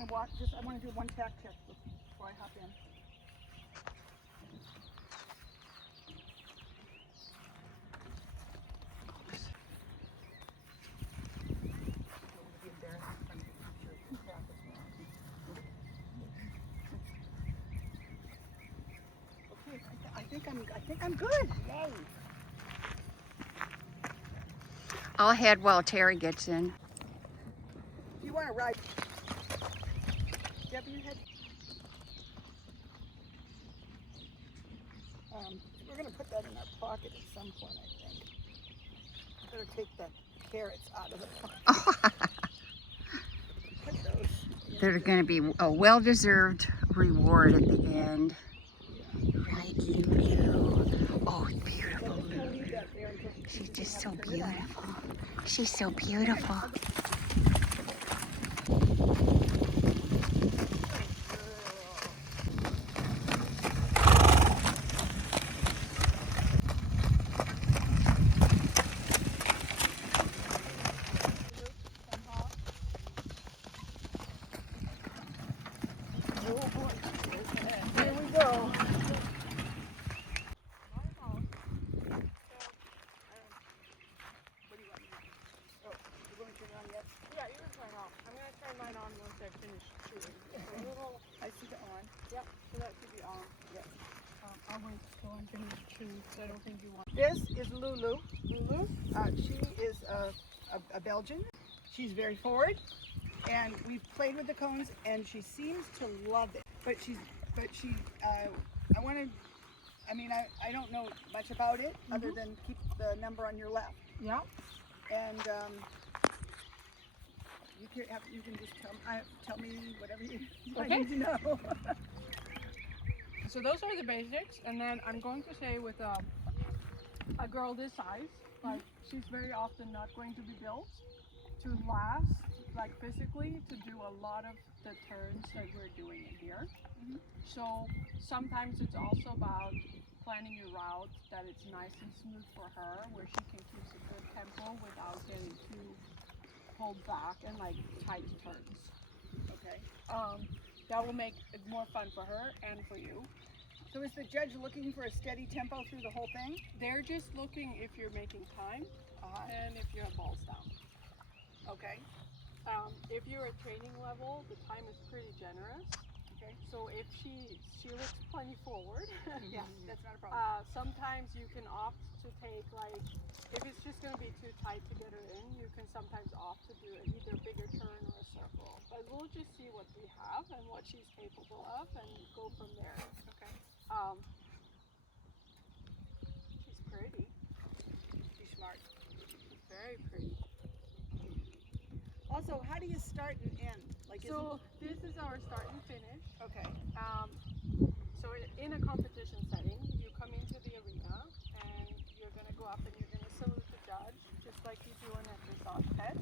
going to walk, I want to do one tack check before I hop in. Okay, I think I'm good. Yay. I'll head while Terri gets in. You want to ride? Yep, you head. We're going to put that in our pocket at some point, I think. Better take the carrots out of the pocket. Put those. There's going to be a well-deserved reward at the end. Right, Lulu. Oh, beautiful Lulu. She's just so beautiful. She's so beautiful. Here we go. Yeah, you can turn off. I'm going to turn mine on once I finish shooting. I see it on. Yep, so that should be on. Yes. I'll wait till I'm finished shooting because I don't think you want. This is Lulu. Lulu, she is a Belgian. She's very forward, and we've played with the cones, and she seems to love it. I don't know much about it other than keep the number on your left. Yeah. And you can just tell me whatever you need to know. So those are the basics, and then I'm going to say with a girl this size, like she's very often not going to be built to last, like physically, to do a lot of the turns that we're doing in here. So sometimes it's also about planning your route that it's nice and smooth for her, where she can keep a good tempo without getting too pulled back and like tight turns. Okay. That will make it more fun for her and for you. So is the judge looking for a steady tempo through the whole thing? They're just looking if you're making time and if you have balls down. Okay. If you're at training level, the time is pretty generous. Okay. So if she looks plenty forward, Yeah, that's not a problem. sometimes you can opt to take, like, if it's just going to be too tight to get her in, you can sometimes opt to do either a bigger turn or a circle. But we'll just see what we have and what she's capable of and go from there. Okay. She's pretty. She's smart. She's very pretty. Also, how do you start and end? So this is our start and finish. Okay. So in a competition setting, you come into the arena and you're going to go up and you're going to salute the judge, just like you do an exercise test.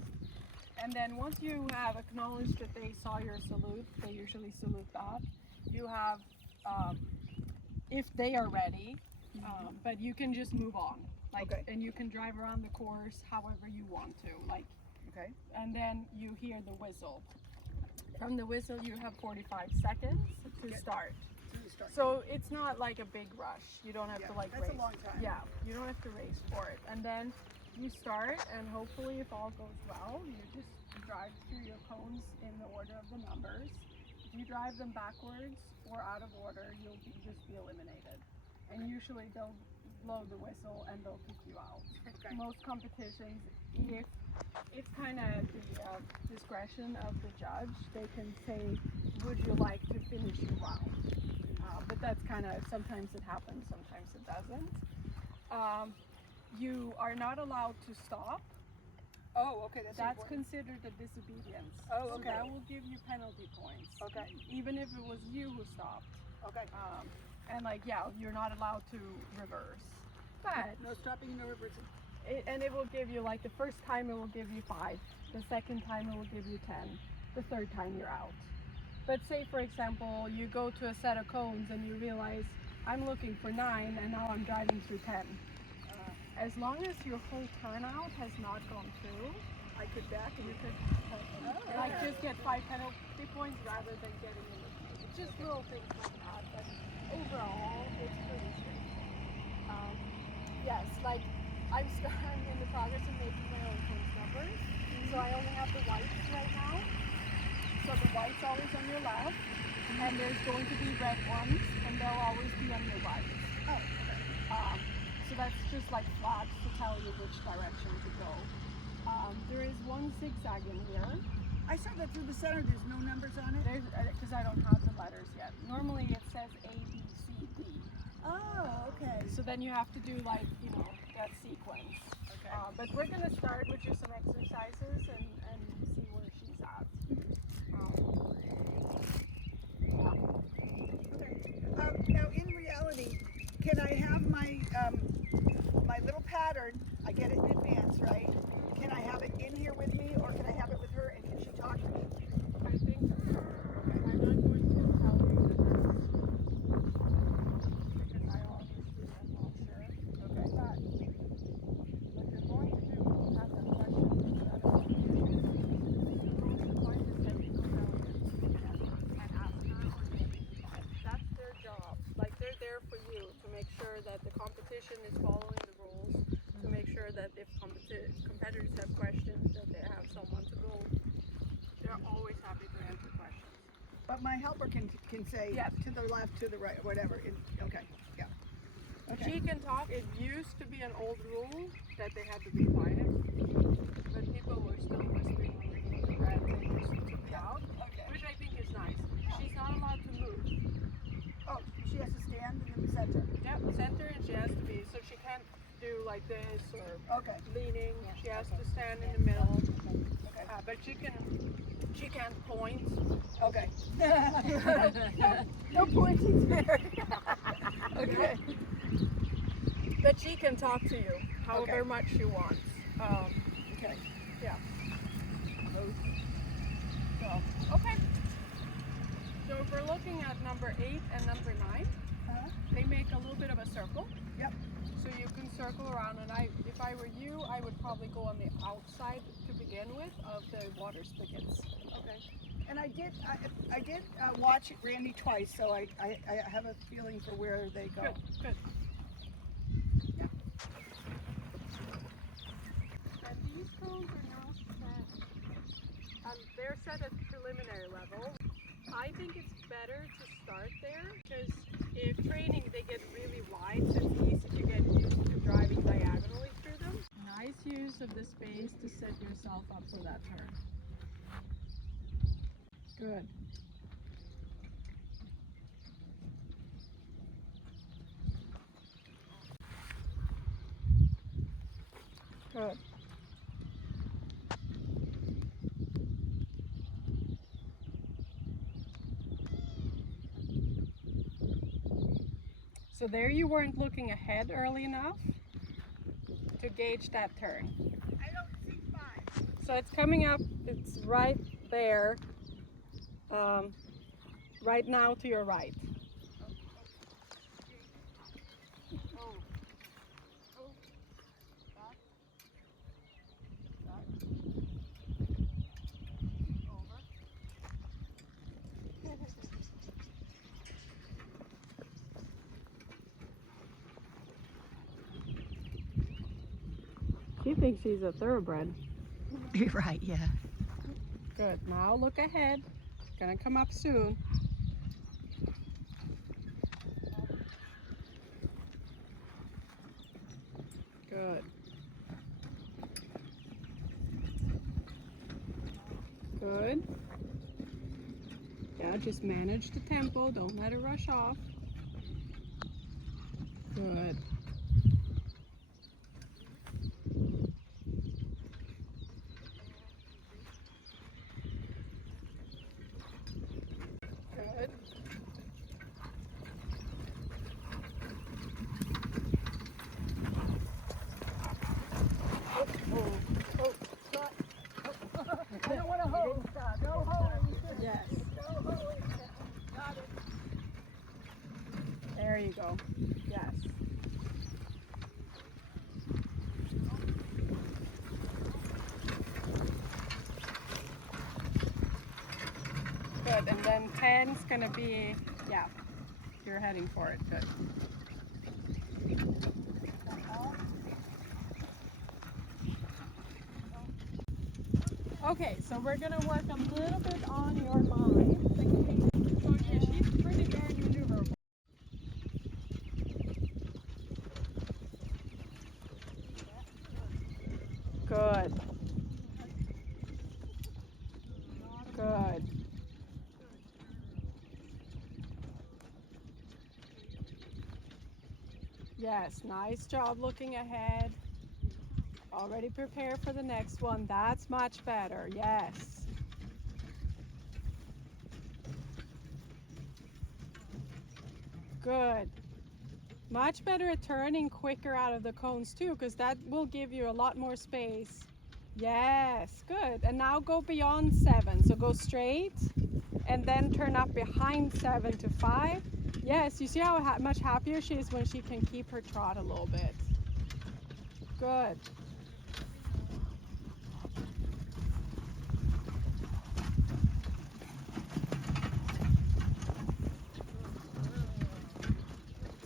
And then once you have acknowledged that they saw your salute, they usually salute that. You have, if they are ready, but you can just move on. Okay. And you can drive around the course however you want to. Okay. And then you hear the whistle. From the whistle, you have 45 seconds to start. So it's not like a big rush. You don't have to race. That's a long time. Yeah, you don't have to race for it. And then you start, and hopefully, if all goes well, you just drive through your cones in the order of the numbers. If you drive them backwards or out of order, you'll just be eliminated. And usually they'll blow the whistle and they'll kick you out. Okay. Most competitions, if it's kind of the discretion of the judge, they can say, would you like to finish your round? But that's kind of, sometimes it happens, sometimes it doesn't. You are not allowed to stop. Oh, okay, That's considered a disobedience. Oh, okay. So that will give you penalty points. Okay. Even if it was you who stopped. Okay. And you're not allowed to reverse. But No stopping, no reversing. it will give you, like, the first time it will give you 5, the second time it will give you 10, the third time you're out. But say, for example, you go to a set of cones and you realize, I'm looking for 9 and now I'm driving through 10. As long as your whole turnout has not gone through, I could back and You you could Oh. like just get 5 penalty points rather than getting in the field. It's just little things like that, but overall it's pretty straight. Yes, like I'm in the progress of making my own post numbers, so I only have the whites right now. So the white's always on your left, and there's going to be red ones, and they'll always be on your right. Oh, okay. So that's just like flags to tell you which direction to go. There is one zigzag in here. I saw that through the center. There's no numbers on it. There's because I don't have the letters yet. Normally it says A, B, C, D. Oh, okay. So then you have to do like, you know, that sequence. Okay. But we're gonna start with just some exercises and see where she's at. Okay. Now, in reality, can I have my my little pattern? I get it in advance, right? Can I have it in here with me, or can I have it with her? And can she talk to me? I think I'm not going to tell you the rest because I honestly am not sure. Okay. But what you're going to do is have that question that you're going to find this technical relevance and ask her or maybe that's their job. Like they're there for you to make sure that the competition is following the rules, to make sure that if competitors have questions, that they have someone to go. They're always happy to answer questions. But my helper can say Yes. to the left, to the right, whatever. Okay. Yeah. Okay. She can talk. It used to be an old rule that they had to be quiet, but people were still whispering underneath the breath. They just took it out, Okay. which I think is nice. She's not allowed to move. Oh, she has to stand in the center. Yep, center, and she has to be. So she can't do like this or Okay. leaning. She has to stand in the middle. Okay. But she can't point. Okay. No pointing there. Okay. But she can talk to you however Okay. much she wants. Okay. Yeah. Oh. So, okay. So if we're looking at number 8 and number 9, they make a little bit of a circle. Yep. So you can circle around, and if I were you, I would probably go on the outside to begin with of the water spigots. Okay. And I did watch Randy twice, so I have a feeling for where they go. Good, good. Yeah. And these cones are now set, they're set at preliminary level. I think it's better to start there because if training they get really wide, so it's easy to get used to driving diagonally through them. Nice use of the space to set yourself up for that turn. Good. Good. So there you weren't looking ahead early enough to gauge that turn. I don't see 5. So it's coming up, it's right there, right now to your right. Oh. Oh. Back. Back. Over. She thinks she's a thoroughbred. You're right, yeah. Good. Now look ahead. It's gonna come up soon. Good. Good. Yeah, just manage the tempo. Don't let it rush off. Good. Good. Oh, stop. I don't want to hold. Go hold. Yes. Go hold. Got it. There you go. Yes. Good. And then 10's gonna be, yeah, you're heading for it. Good. Okay, so we're gonna work a little bit on your mind. So yeah, she's pretty very maneuverable. Good. Good. Yes, nice job looking ahead. Already prepared for the next one. That's much better. Yes. Good. Much better at turning quicker out of the cones too, because that will give you a lot more space. Yes, good. And now go beyond 7. So go straight and then turn up behind 7 to 5. Yes, you see how much happier she is when she can keep her trot a little bit. Good.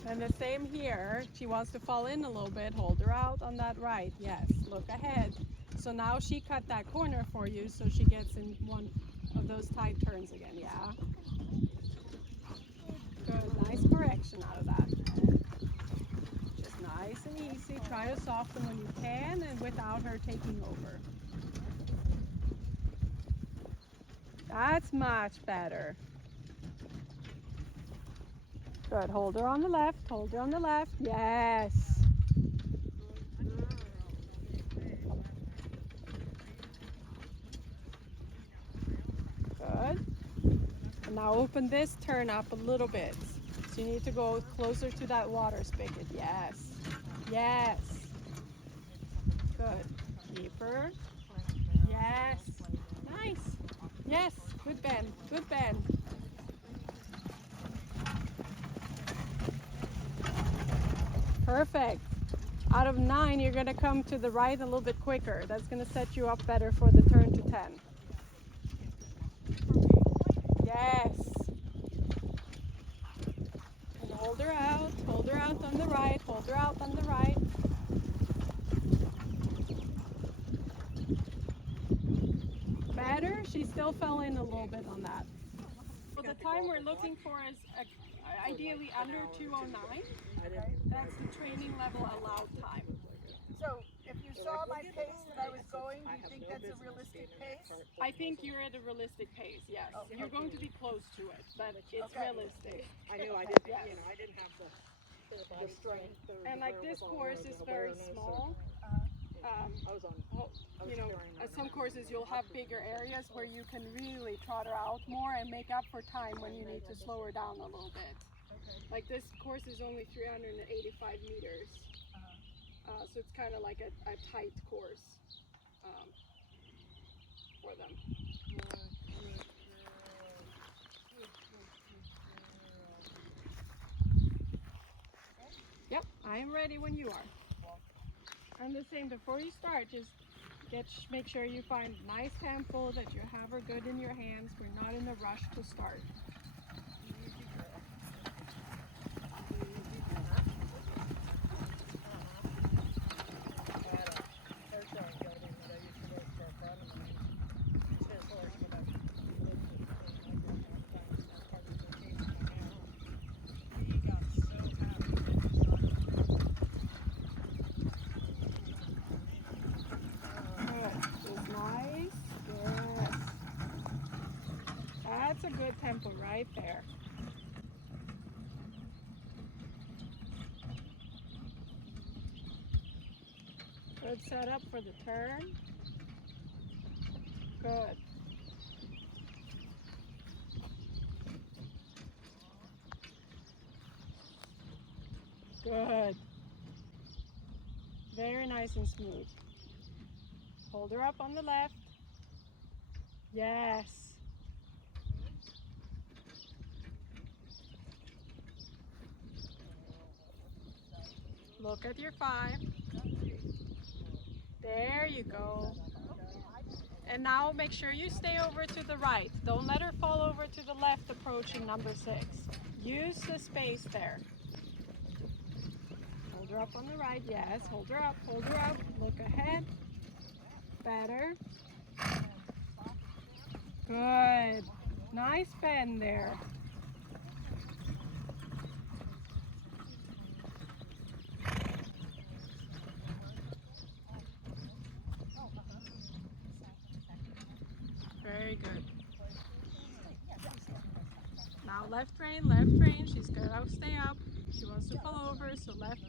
And the same here. She wants to fall in a little bit. Hold her out on that right. Yes, look ahead. So now she cut that corner for you so she gets in one of those tight turns again. Yeah. Good. Nice correction out of that. Just nice and easy. Try to soften when you can and without her taking over. That's much better. Good. Hold her on the left. Hold her on the left. Yes. Good. And now open this turn up a little bit. So you need to go closer to that water spigot. Yes. Yes. Good. Keep her. Yes. Nice. Yes. Good bend. Good bend. Perfect. Out of 9, you're going to come to the right a little bit quicker. That's going to set you up better for the turn to 10. Yes. And hold her out. Hold her out on the right. Hold her out on the right. Better. She still fell in a little bit on that. So the time we're looking for is ideally under 2:09. That's the training level allowed time. So if you saw my pace that I was going, do you think that's a realistic pace? I think you're at a realistic pace, yes. Okay. You're going to be close to it, but it's Okay. realistic. I knew I didn't, Yes. I didn't have the strength. And like this course is very small. I was on. Some courses you'll have bigger areas where you can really trot her out more and make up for time when you need to slow her down a little bit. Like this course is only 385 meters. So it's kind of like a tight course for them. Yep, I am ready when you are. And the same, before you start, just make sure you find a nice tempo, that you have her good in your hands. We're not in a rush to start. That's a good tempo right there. Good setup for the turn. Good. Good. Very nice and smooth. Hold her up on the left. Yes. Look at your 5. There you go. And now make sure you stay over to the right. Don't let her fall over to the left approaching number 6. Use the space there. Hold her up on the right. Yes, hold her up, hold her up. Look ahead. Better. Good. Nice bend there. Very good. Now left rein, left rein. She's gonna stay up. She wants to fall over, so left.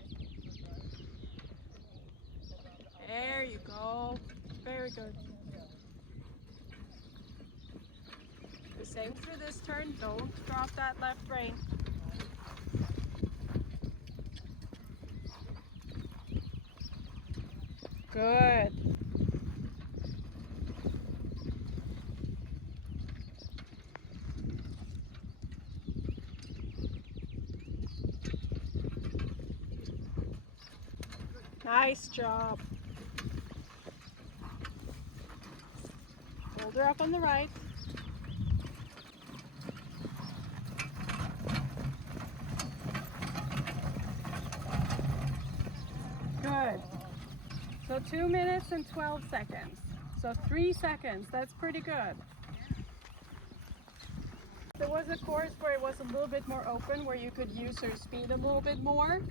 There you go. Very good. The same through this turn. Don't drop that left rein. Good. Nice job. Hold her up on the right. Good. So 2 minutes and 12 seconds. So 3 seconds, that's pretty good. There was a course where it was a little bit more open, where you could use her speed a little bit more.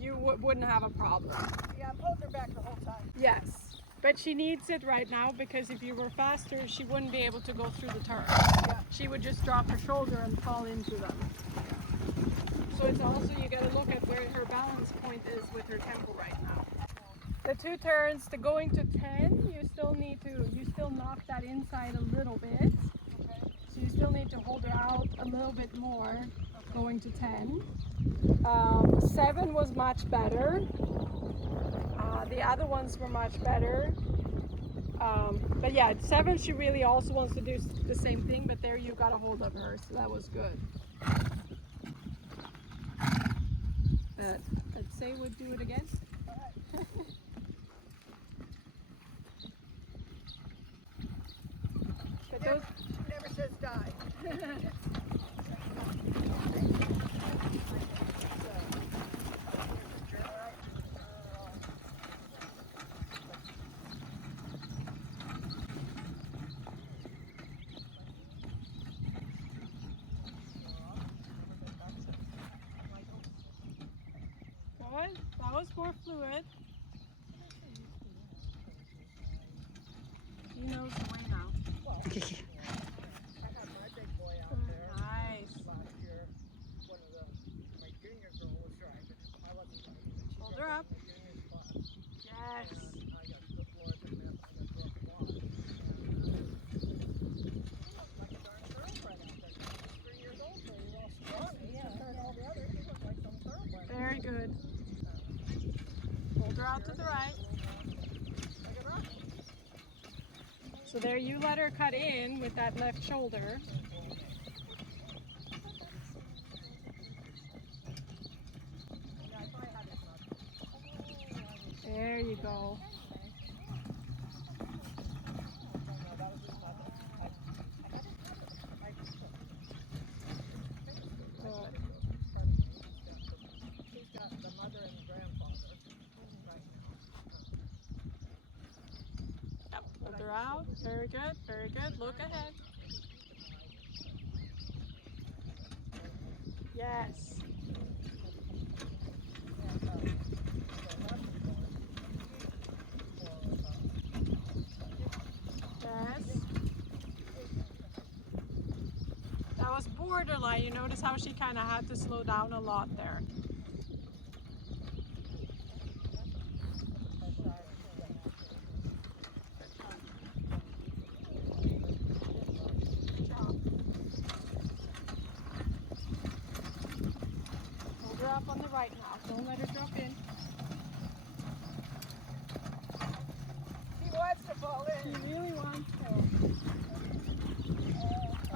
You wouldn't have a problem. Yeah, I'm holding her back the whole time. Yes, but she needs it right now, because if you were faster, she wouldn't be able to go through the turn. Yeah. She would just drop her shoulder and fall into them. So it's also, you got to look at where her balance point is with her tempo right now. The 2 turns to going to 10, you still knock that inside a little bit. So you still need to hold her out a little bit more going to 10. 7 was much better. The other ones were much better. But yeah, 7, she really also wants to do the same thing, but there you got a hold of her, so that was good. But let's say we'd do it again. But those, Never says die. that was more fluid. He knows the way now. I had my big boy out there Nice. last year. My junior girl was driving. I wasn't driving, but she Hold drove her up. in the junior class. Yes. And I got the floor to me, I got broken off. Like a darn thoroughbred out there. She's 3 years old, so you're all strong. Compared to all the others, you look like some thoroughbred. Very good. Hold her out to the right. Like a rock. So there you let her cut in with that left shoulder. Yeah, I probably had it much. There you go. Good. She's got the mother and grandfather right now. Yep. Hold her out. Very good. Very good. Look ahead. Yes. Yes. That was borderline. You notice how she kind of had to slow down a lot there. Good job. Hold her up on the right now. Don't let her drop in. He wants to fall She in. really wants to.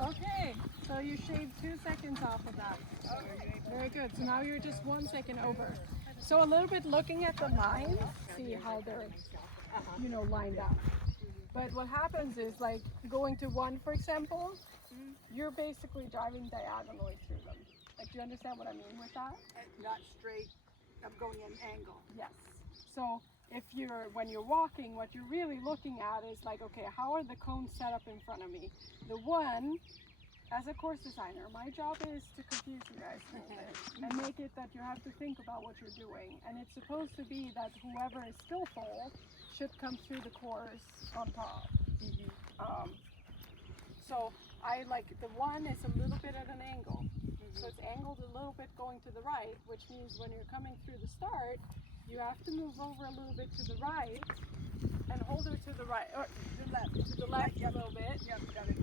Okay, so you shaved 2 seconds off of that. Very good. So now you're just 1 second over. So a little bit looking at the lines, see how they're, lined up. But what happens is, like, going to 1, for example, you're basically driving diagonally through them. Like, do you understand what I mean with that? Not straight. I'm going in angle. Yes. So when you're walking, what you're really looking at is like, okay, how are the cones set up in front of me? The one, as a course designer, my job is to confuse you guys a little bit and make it that you have to think about what you're doing. And it's supposed to be that whoever is skillful should come through the course on top. So I like the one is a little bit at an angle. So it's angled a little bit going to the right, which means when you're coming through the start, you have to move over a little bit to the right and hold her to the right, or to the left a little bit. Yep, got it.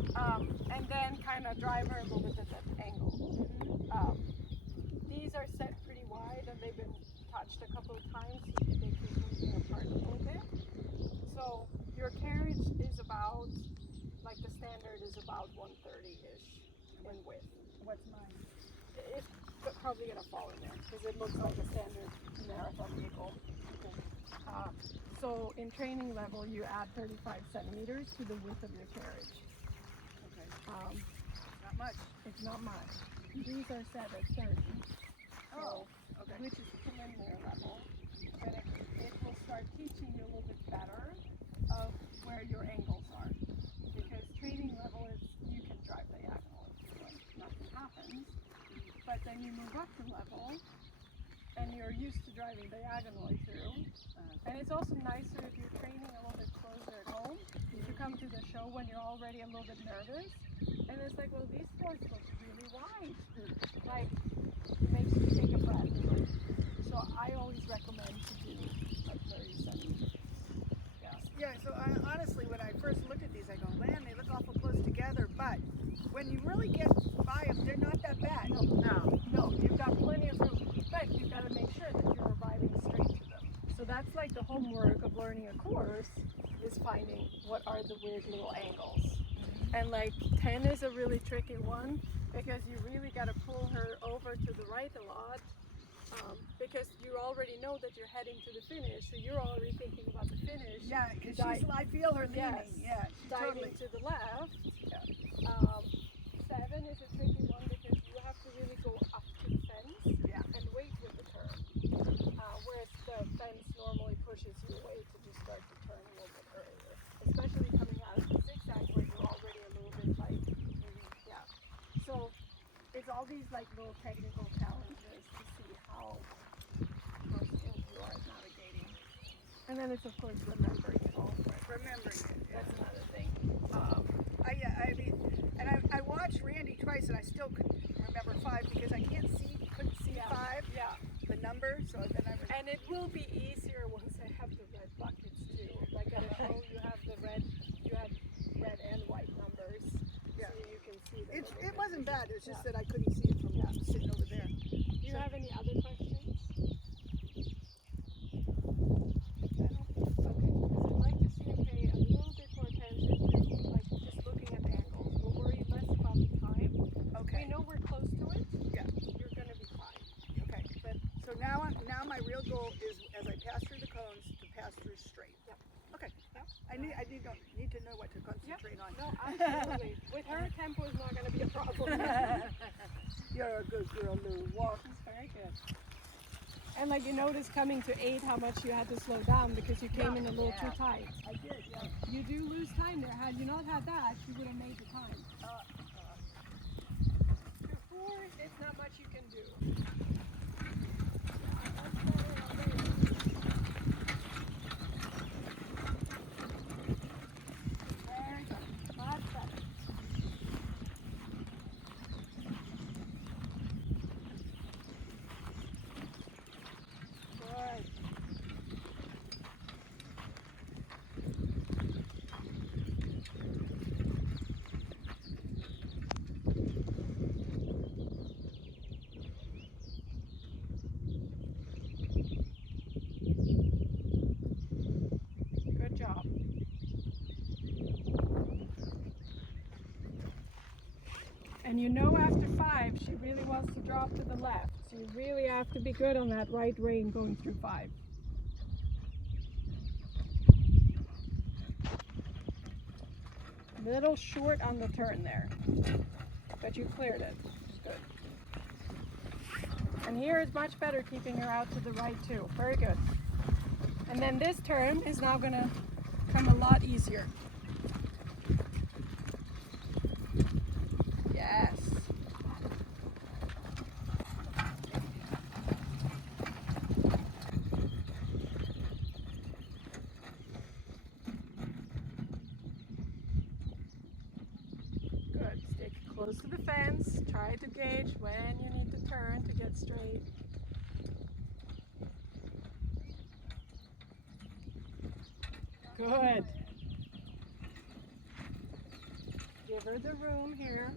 And then kind of drive her a little bit at that angle. These are set pretty wide and they've been touched a couple of times, so they keep moving apart a little bit. So your carriage is about, like the standard is about 130-ish in width. What's mine? It's probably gonna fall in there because it looks like a standard marathon vehicle. So in training level, you add 35 centimeters to the width of your carriage. Okay. Not much. It's not much. These are set at 30. Oh, okay. Which is preliminary level. But it will start teaching you a little bit better of where your angles are. Because training level is you can drive diagonally when nothing happens. But then you move up to level and you're used to driving diagonally through. And it's also nicer if you're training a little bit closer at home to come to the show when you're already a little bit nervous. And it's like, well, these floors look really wide. Like, it makes you take a breath. So I always recommend to do like 30 centimeters. Yeah, so honestly, when I first looked at these, I go, man, they look awful close together. But when you really get by them, they're not that bad. No, you've got plenty of room. But you've got to make sure that you're arriving straight to them. So that's like the homework of learning a course, is finding what are the weird little angles. And like 10 is a really tricky one because you really got to pull her over to the right a lot because you already know that you're heading to the finish, so you're already thinking about the finish. Yeah, because I feel her leaning. Yes, Yeah, diving totally. to the left. Yeah. 7 is a tricky one because you have to really go up to the fence and wait with the turn. Whereas the fence normally pushes you away to just start to turn a little bit earlier. Especially coming out of the zigzag where you're already a little bit like, So it's all these like little technical challenges to see how skilled you are at navigating. And then it's of course remembering it all. Remembering it. Yeah. That's another thing. I watched Randy twice and I still couldn't remember 5 because I couldn't see 5, the number, so then I was... And it will be easier once I have the red buckets too. Like at a show you have red and white numbers, so you can see them. It wasn't bad, it's just that I couldn't see it from sitting over there. Do you have any other questions? Okay, because I'd like to see you pay a little bit more attention to like just looking at the angles. We'll worry less about the time. Okay. We know we're close to it. Yeah. You're gonna be fine. Okay. But So now my real goal is, as I pass through the cones, to pass through straight. Yep. Okay. Yep. I need to know what to concentrate on. no, absolutely. With her, tempo is not gonna be a problem. You're a good girl, Lou. Walk. That's very good. And like you noticed coming to 8 how much you had to slow down because you came in a little too tight. I did, yeah. You do lose time there. Had you not had that, you would have made the time. To 4, it's not much you can do. Very good. Much better. Good. Good job. And you know after 5, she really wants to drop to the left. So you really have to be good on that right rein going through 5. little short on the turn there, but you cleared it. Good. And here is much better, keeping her out to the right too. Very good. And then this turn is now going to come a lot easier. Yes. Good. Stick close to the fence. Try to gauge when you need to turn to get straight. Good. Give her the room here.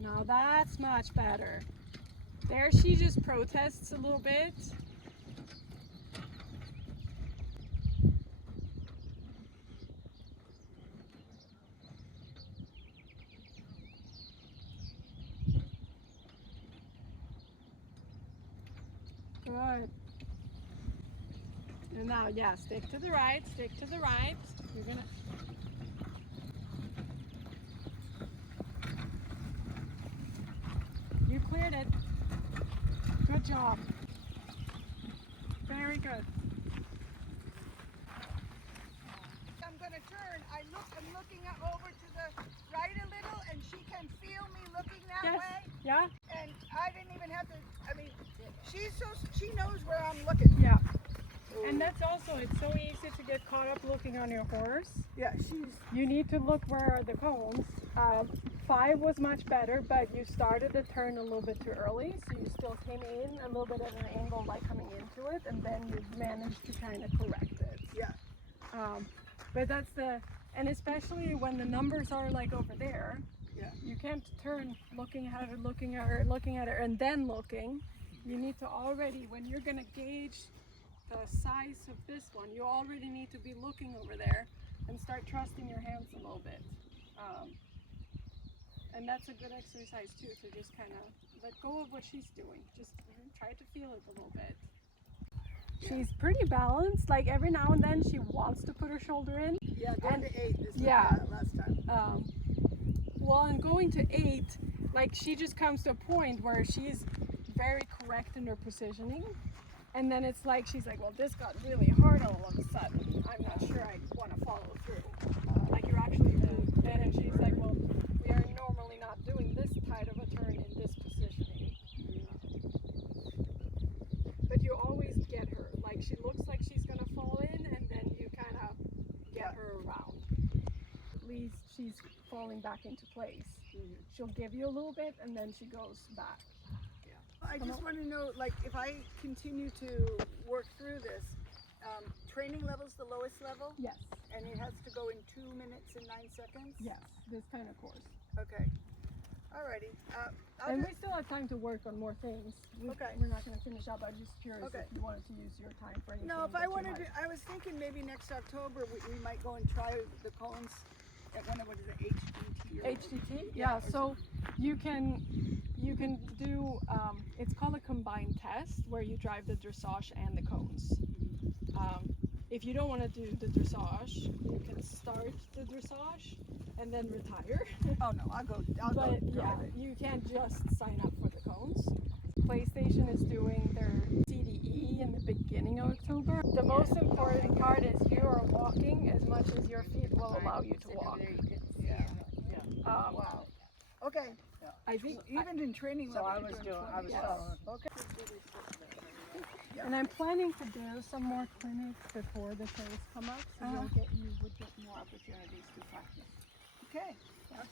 Now that's much better. There she just protests a little bit. Good. And now, yeah, stick to the right, stick to the right. You're gonna. You cleared it. Good job. Very good. I'm gonna turn. I'm looking over to the right a little, and she can feel me looking that Yes. way. Yeah? And I didn't even have to. I mean, she knows where I'm looking. Yeah. And that's also, it's so easy to get caught up looking on your horse. Yeah, she's. You need to look where are the cones. 5 was much better, but you started the turn a little bit too early, so you still came in a little bit at an angle like coming into it, and then you managed to kind of correct it. Yeah. But that's and especially when the numbers are like over there, Yeah. you can't turn looking at her, and then looking. You need to already, when you're gonna gauge the size of this one, you already need to be looking over there and start trusting your hands a little bit. And that's a good exercise too, to just kind of let go of what she's doing. Just try to feel it a little bit. She's pretty balanced. Like every now and then she wants to put her shoulder in. Yeah, down to 8 this Yeah. last time. Well, and going to 8, like she just comes to a point where she's very correct in her positioning. And then it's like, she's like, well, this got really hard all of a sudden. I'm not sure I want to follow through. Like you're actually really good. And she's like, well, we are normally not doing this tight of a turn in this positioning. But you always get her. Like she looks like she's going to fall in, and then you kind of get her around. At least she's falling back into place. She'll give you a little bit, and then she goes back. I just want to know, like, if I continue to work through this, training level's the lowest level, Yes, and it has to go in 2 minutes and 9 seconds? yes, this kind of course. Okay. Alrighty. And we still have time to work on more things. Okay. We're not going to finish up. I'm just curious Okay. if you wanted to use your time for anything. No, if that I you wanted to, might- I was thinking maybe next October we might go and try the cones at one of, what is it, HDT? Or HDT? Yeah, Yeah, or so you can do, it's called a combined test where you drive the dressage and the cones. If you don't want to do the dressage, you can start the dressage and then retire. Oh no, I'll go But yeah, drive it. you can't just sign up for the cones. PlayStation is doing their CDE in the beginning of October. The most important part is you are walking as much as your feet will allow you to walk. Yeah. Wow. Okay. I think, Even in training So level. I you're was doing doing, I was 20. following. Okay. and I'm planning to do some more clinics before the shows come up, so you would get more opportunities to practice. Okay.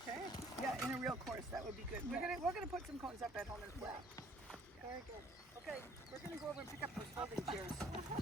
Okay. Yeah, in a real course, that would be good. We're gonna put some cones up at home and play. Very good. Okay, we're gonna go over and pick up those folding chairs.